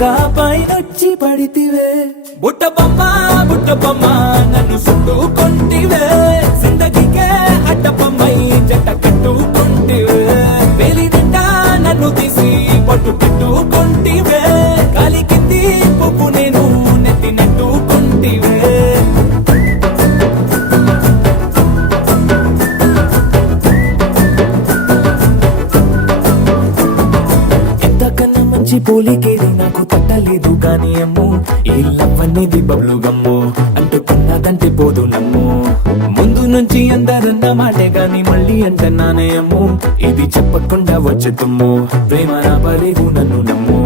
సరదాగా పైనొచ్చి పడితివే బుట్ట బొమ్మ నన్ను చుట్టుకొంటివే జిందగీకే అడ్డపమ్మై జంట కట్టుకొంటివే వేలి నిండా నన్ను తీసి పట్టు పెట్టుకొంటివే కాలి కింది పువ్వు నేను నెత్తినట్టుకొంటివే ఎంతకన్నా మంచి పోలికేది నాకు తట్టలేదు కానీ అమ్ము ఈ లవ్ అనేది బబ్లు గమ్ము అంటుకున్నదంటే పోదు నమ్ము ముందు నుంచి అందరన్న మాటే గాని మళ్ళీ అంటున్నానే అమ్ము ఇది చెప్పకుండా వచ్చే తుమ్ము ప్రేమ రాబలేదు నన్ను నమ్ము